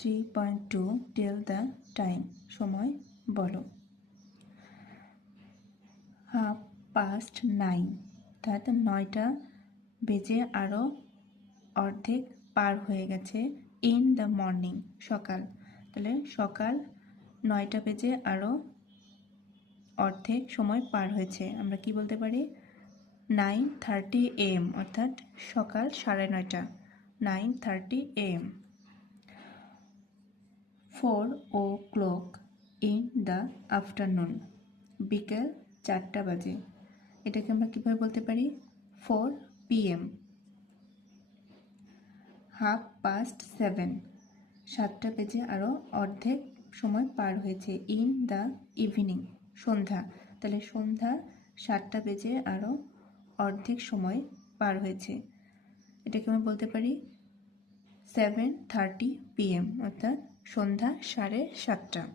3.2 tell the time, সময় বলো। 9:30, অর্থাৎ 9টা বেজে আরও অর্ধেক পার হয়ে গেছে। ইন দ্য মর্নিং, সকাল, তাহলে সকাল 9টা বেজে আরও অর্ধেক সময় পার হয়েছে। আমরা কি বলতে পারি? 9:30 AM, অর্থাৎ সকাল 9:30, 9:30 AM। 4 o'clock in the afternoon, বিকেল 4টা বাজে। এটাকে আমরা কীভাবে বলতে পারি? 4 PM। 7:30, 7টা বেজে আরও অর্ধেক সময় পার হয়েছে। ইন দ্য ইভিনিং, সন্ধ্যা, তাহলে সন্ধ্যা 7টা বেজে আরও অর্ধেক সময় পার হয়েছে। এটাকে আমরা বলতে পারি 7:30 PM, অর্থাৎ সন্ধ্যা 7:30।